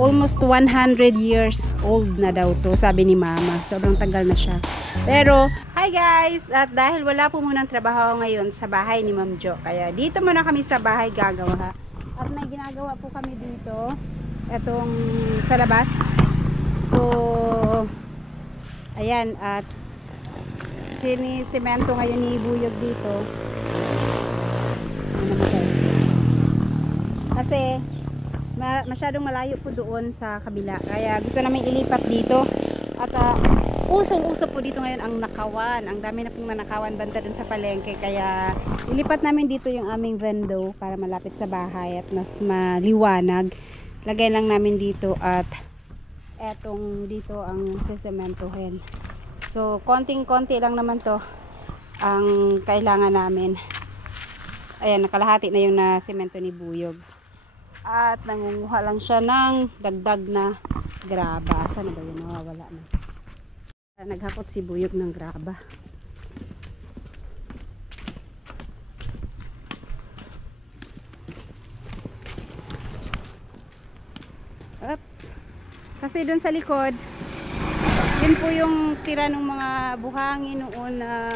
Almost 100 years old na daw to, sabi ni mama. Sobrang tagal na siya. Pero, hi guys! At dahil wala po munang trabaho ngayon sa bahay ni Ma'am Jo, kaya dito muna kami sa bahay gagawa. At may ginagawa po kami dito, etong sa labas. So, ayan, at sinisemento ngayon ni Buyog dito. Kasi, masyadong malayo po doon sa kabila, kaya gusto namin ilipat dito. At usong-uso po dito ngayon ang nakawan. Ang dami na pong nanakawan banda dun sa palengke, kaya ilipat namin dito yung aming vendo para malapit sa bahay at mas maliwanag. Lagay lang namin dito at etong dito ang sesementohin. So konting-konti lang naman to ang kailangan namin. Ayan, nakalahati na yung na semento ni Buyog. At nangunguha lang siya ng dagdag na graba. Saan na ba yun? Nawawala na. Naghakot si Buyog ng graba. Oops. Kasi dun sa likod, yun po yung tira ng mga buhangin noon na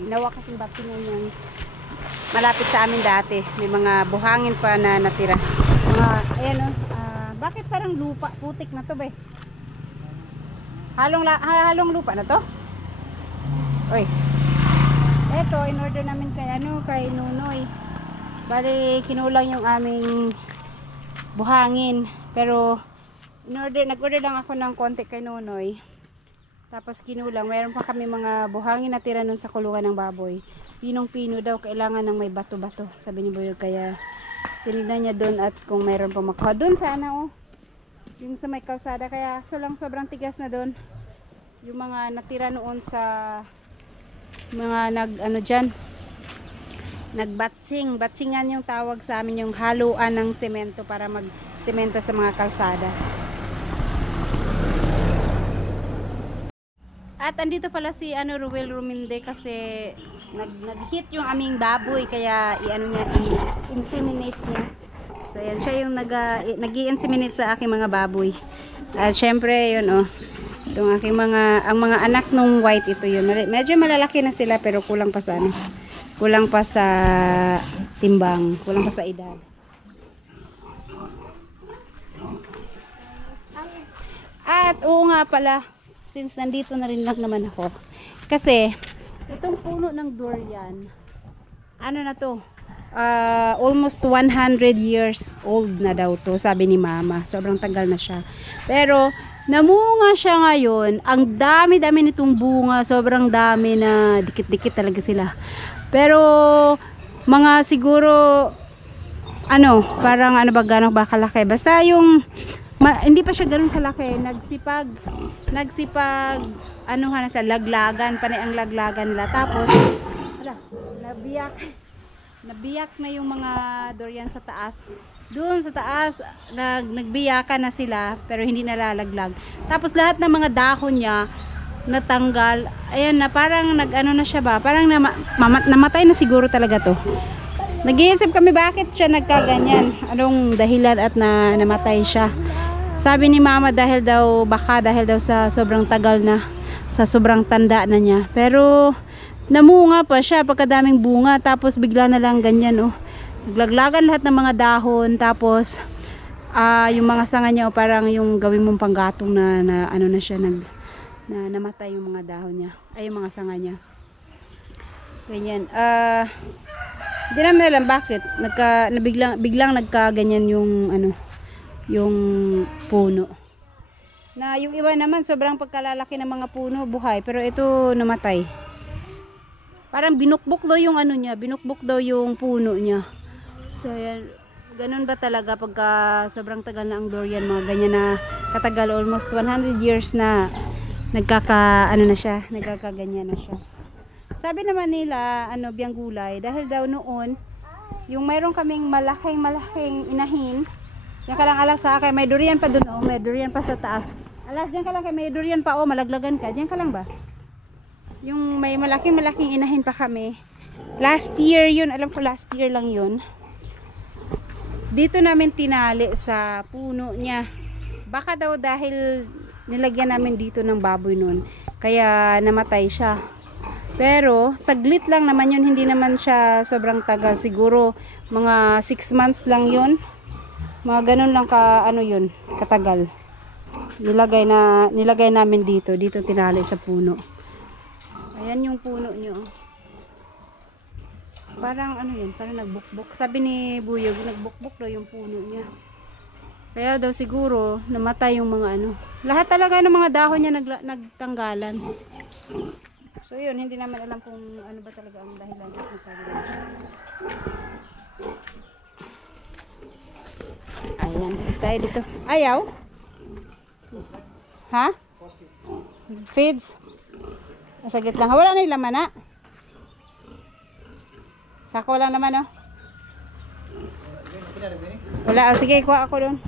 ginawa kasing baptinan yung malapit sa amin dati. May mga buhangin pa na natira. Ayan o. Bakit parang lupa? Putik na to ba? Halong lupa na to? Oy. Eto, in order namin kay Nunoy. Bali, kinulang yung aming buhangin. Pero, nag-order lang ako ng konti kay Nunoy. Tapos kinulang. Mayroon pa kami mga buhangin na tira nun sa kulungan ng baboy. Pinong-pino daw, kailangan ng may bato-bato, sabi ni Buyog. Kaya tinignan niya doon at kung mayroon pa makuha doon sana yung sa may kalsada. Kaya sobrang tigas na doon yung mga natira noon sa mga batsingan yung tawag sa amin, yung haluan ng semento para mag semento sa mga kalsada. At andito pala si Ruel Ruminde kasi nag-hit yung aming baboy, kaya i-inseminate niya. So ayan, siya yung nag-i-inseminate sa aking mga baboy. At syempre yun yung aking ang mga anak nung white, ito yun. Medyo malalaki na sila pero kulang pa sa timbang, kulang pa sa edad. At oo nga pala, since nandito na rin lang naman ako, kasi itong puno ng durian, na to, almost 100 years old na daw to, sabi ni mama. Sobrang tagal na siya. Pero namunga siya ngayon. Ang dami-dami nitong bunga, sobrang dami na dikit-dikit talaga sila. Pero mga siguro parang gano'n ba kalaki, basta yung hindi pa siya ganoon kalaki, nagsipag laglagan, panay ang laglagan nila. Tapos nabiyak na yung mga durian sa taas. Doon sa taas nagbiyakan na sila pero hindi nalalaglag. Tapos lahat ng mga dahon niya natanggal. Ayan na, parang na siya ba? Parang namatay na siguro talaga to. Nag-iisip kami bakit siya nagkaganyan. Anong dahilan at namatay siya. Sabi ni mama dahil daw sa sobrang tagal na, sa sobrang tanda na niya. Pero namunga pa siya pagkadaming bunga, tapos bigla na lang ganyan naglaglagan lahat ng mga dahon. Tapos yung mga sanga niya parang yung gawin mong panggatong na siya namatay yung mga dahon niya, ay yung mga sanga niya. Ganyan. Hindi namin alam bakit biglang nagkaganyan yung puno. Na yung iba naman sobrang pagkalalaki ng mga puno, buhay, pero ito namatay. Parang binukbok daw yung binukbok daw yung puno niya. So yan, ganun ba talaga pagka sobrang tagal na ang durian, mga ganyan na katagal, almost 100 years na nagkakaganyan na siya. Sabi naman nila, biyang gulay, dahil daw noon yung mayroon kaming malaking inahin. Diyan ka lang, alas sa akin, may durian pa dun, may durian pa sa taas. Alas, diyan ka lang, may durian pa, malaglagan ka. Diyan ka lang ba? Yung may malaking inahin pa kami. Last year yun, alam ko last year lang yun. Dito namin tinali sa puno niya. Baka daw dahil nilagyan namin dito ng baboy noon, kaya namatay siya. Pero saglit lang naman yun, hindi naman siya sobrang tagal. Siguro mga 6 months lang yun. Mga ganun lang ka ano yun, katagal. Nilagay namin dito tinali sa puno. Ayan yung puno nyo. Parang ano yun, parang nagbukbok. Sabi ni Buyog, nagbukbok daw yung puno niya. Kaya daw siguro namatay yung mga ano. Lahat talaga ng mga dahon niya nagtanggalan. So yun, hindi naman alam kung ano ba talaga ang dahilan ng nagtanggalan. Ayan, tayo dito. Ayaw? Ha? Feeds? Masagit lang. Wala na yung laman na. Sako lang naman, oh. Wala. Oh, sige, kuha ako doon.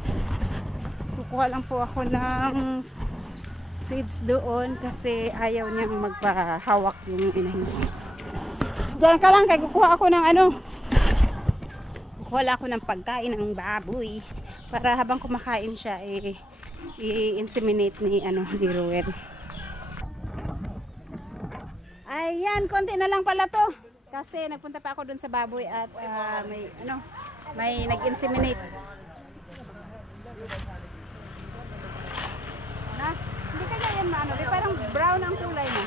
Kukuha lang po ako ng feeds doon kasi ayaw niyang magpahawak yung inahin. Diyan ka lang, kaya kukuha ako ng ano. Kukuha lang ako ng pagkain ng baboy para habang kumakain siya, i-inseminate ni Ruel. Ayan, konti na lang pala to. Kasi nagpunta pa ako dun sa baboy at may nag-inseminate. Na, hindi kaya yan maano, parang brown ang kulay na.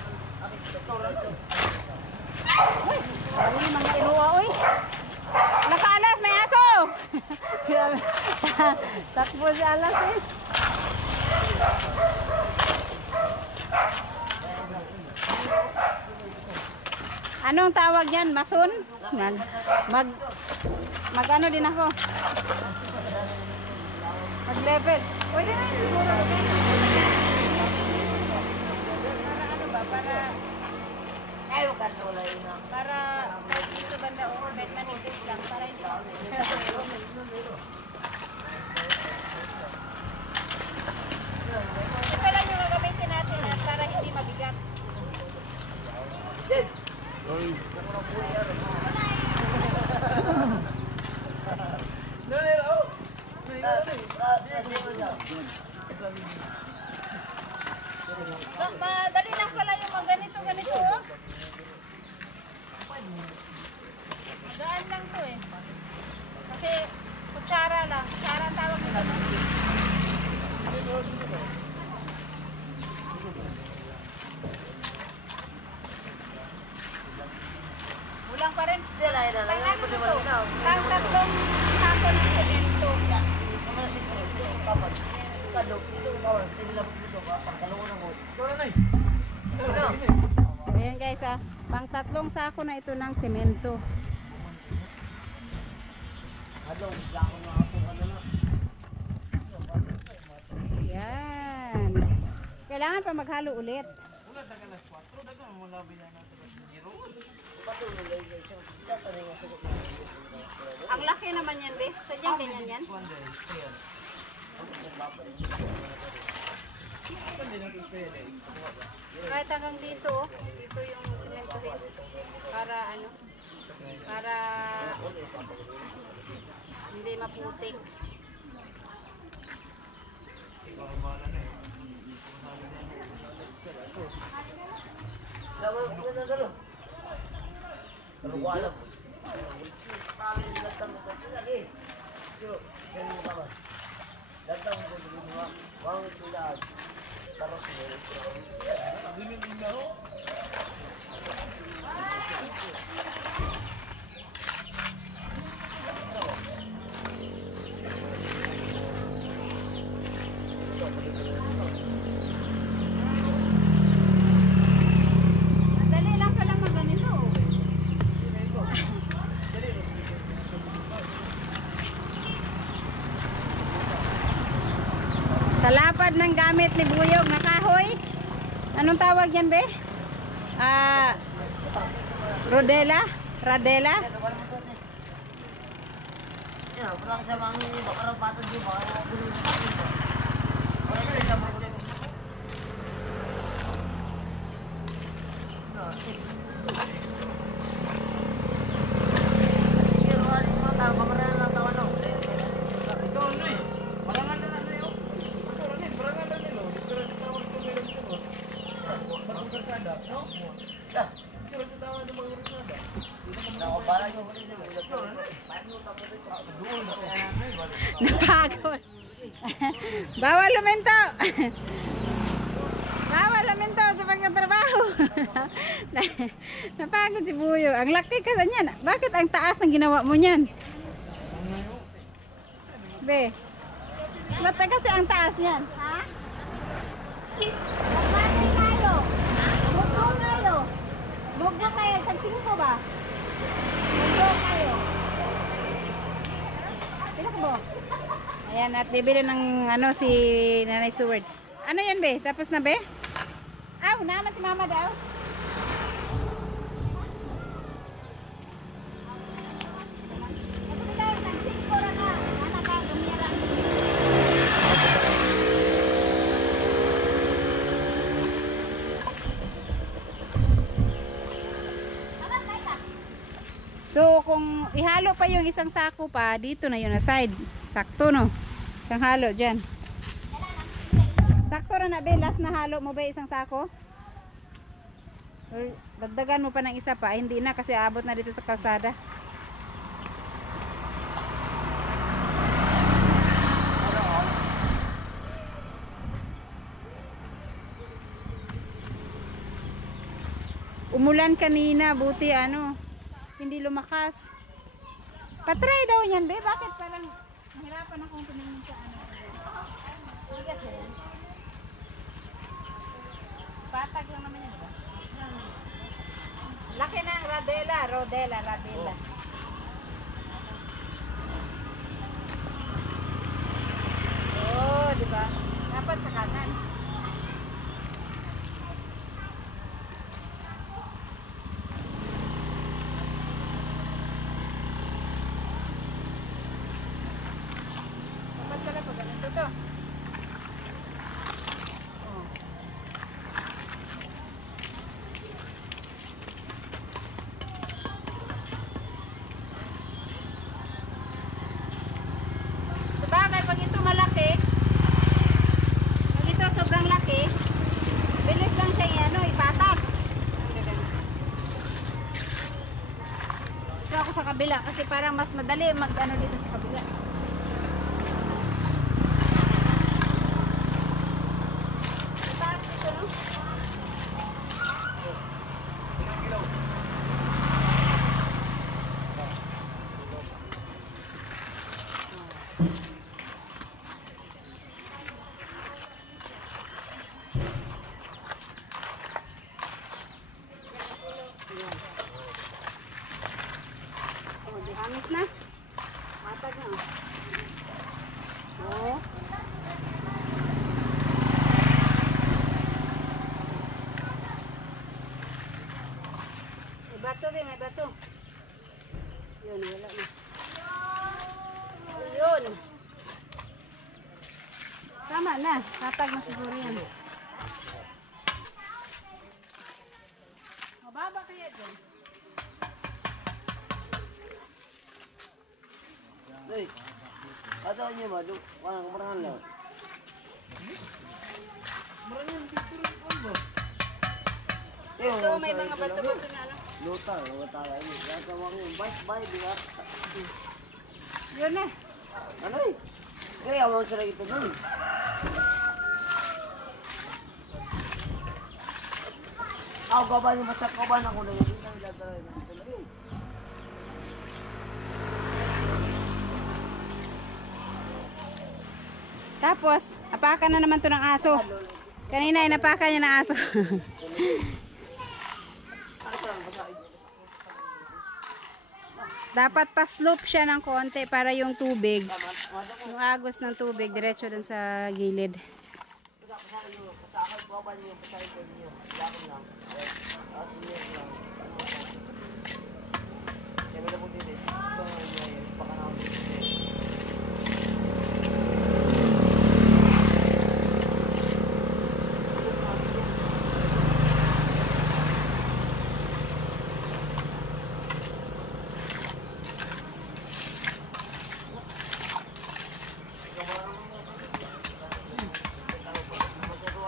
Uy, ano yung mga inuwa, uy. Nakaalas, may aso. Takbo si alas eh. Anong tawag yan? Mason? Mag ano din ako? Mag level. Pwede na siguro. Para ano ba? Para kahit dito banda o kahit manigit lang. Para ito. Ito lang yung gagamitin natin para hindi mabigat. Madali lang pala yung mga ganito. Magaan lang to eh. Kasi kutsara lang. Kutsara ang tawag nila. Ulang pa rin. Pang tatlong sako ng semento. So ayan guys, pang tatlong sako na ito ng semento. Ayan. Kailangan pa maghalo ulit. Ang laki naman yan, be. Sadyang ganyan yan. Kahit hanggang dito, dito yung sementohin. Para ano? Para hindi maputik. Madali lang pala magganito. Sa lapad ng gamit ni Buyog na kahoy. Anong tawag yan, be? Rodela? Radela? Napagod. Bawal luminto. Bawal luminto sa pagtatrabaho. Napagod si Buyo. Ang laki kasi niyan. Bakit ang taas ng ginawa mo niyan? Be. Lata kasi ang taas niyan. Ha? Magpapay kayo. Mugbo kayo. Mugbo kayo. Tagtingin ko ba? Mugbo kayo. Pila ko ba? Ayan, at bibili ng ano si Nanay Seward. Ano yan, be? Tapos na, be? Aw, naman si mama daw. So, kung ihalo pa yung isang sako pa, dito na yun na side. Sakto, no? Isang halo dyan. Sakto rin na, be. Last na halo mo ba isang sako? Or dagdagan mo pa ng isa pa. Ay, hindi na kasi abot na dito sa kalsada. Umulan kanina, buti ano, hindi lumakas. Patry daw yan, be. Bakit parang mahirapan akong tumingin sa ano? Igat na yan. Patag lang naman yan, diba? Laki ng Rodela. Oh, diba? Dapat sa kanan. Dapat pala pag ganito to. Oh. Sabagay, pag ito malaki, pag ito sobrang laki, bilis lang siya yung ano, ipatak. Ito ako sa kabila kasi parang mas madali mag ano dito sa kabila. Itaas dito, no? Oh, di hamis na. Matag na. Oh. May bato, be, may bato. Yun, wala na. Yun. Tama na. Tatag na siguro yan. Mababa kaya dyan. Hey, ato niyo ba? Parang kumarahan lang. Ito, may mga bato-bato na ano. Luta, luta tayo. Yan sa mga yun. Bye, di ba? Yun na. Ano eh? Kaya ako sila ito dun. Ako ka ba yung masak ko ba na kung nagiging ng ilagay na ito lang eh. Tapos, apakan na naman to ng aso. Kanina ay napakan niya ng aso. Dapat pa-slope siya ng konti para yung tubig, yung agos ng tubig, diretso dun sa gilid. Pasakal ko ba niyo yung pasakal ko niyo? Yakon lang. Tapos niyo lang. Kaya may labong dito. Ito nga niya. Baka na ako dito.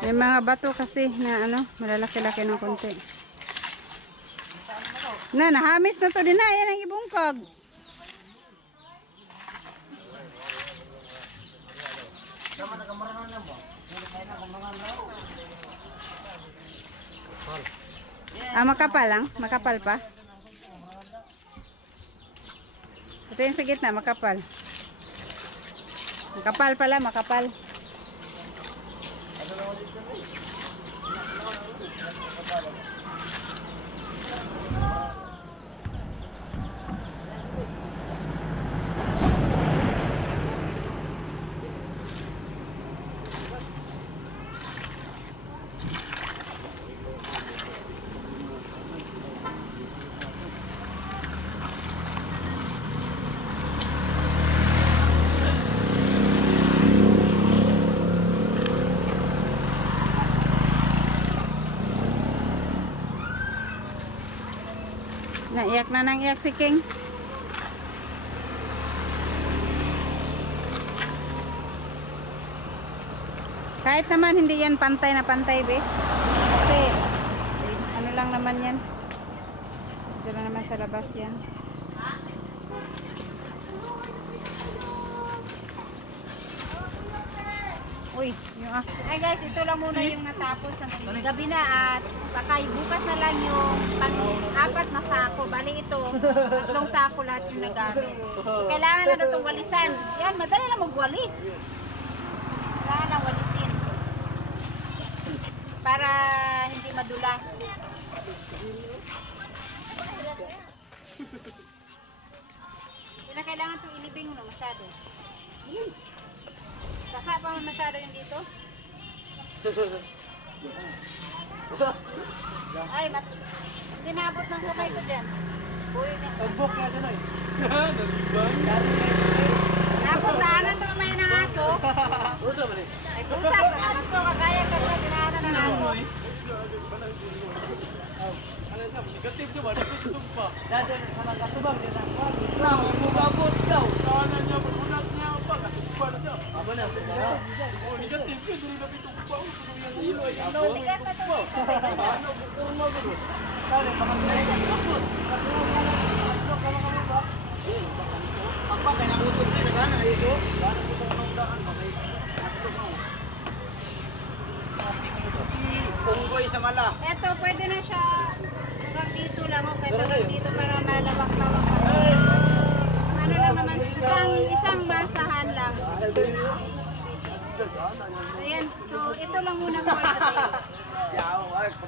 May mga bato kasi na ano, malalaki-laki ng konti. Na, nahamis na to din na. Yan ang ibungkag. Sama na kamaranan na mo. Hindi kaya na kamaranan na. Ah, makapal lang? Makapal pa? Ito yung sa gitna, makapal. Makapal pala, makapal. Naiyak na nang iyak si King. Kahit naman hindi yan pantay na pantay, be. Kasi ano lang naman yan. Ito lang naman sa labas yan. Uy, yung ay guys, ito lang muna yung natapos sa gabi na at baka bukas na lang yung pang-apat na sako. Bali ito, 3 sako lahat yung nagamit. So, kailangan na itong walisan. Yan, madali na magwalis. Kailangan na walisin. Para hindi madulas. Hindi na kailangan itong ilibing mo masyado. Basa pa man masyado yung dito. Ay, hindi naabot ng hukay ko dyan. Buhay na. Pagbok nga dyan ay. Tapos saanan ito mamaya ng aso. Uto ba rin? Ay, puta. Saanan ito. Kagaya ka na. Dinaanan ng aso. Ano siya? Negative siya ba? Nagkustog pa. Dado na sa mga tubang din ang kwag. Mugabot daw. Kawanan niya. Pag-unat niya pa. Kasugpa na siya. Aba na. Negative siya. Dili na bitugpa. Ilo ay ano. Tigas na ito. Ano? Bukuro mo gulo. Kali, pakatulay ka. Bakot. Ano ka mga mga ba? Pagpa, kaya nakutok rin. Nagana ito. Gana ko kung maundaan. Bakit? Punggoy sa mala. Ito, pwede na siya. Hanggang dito lang. Okay, hanggang dito para malawak-lawak. Ano lang naman. Isang masahan lang. Ayan. So, ito lang muna for today.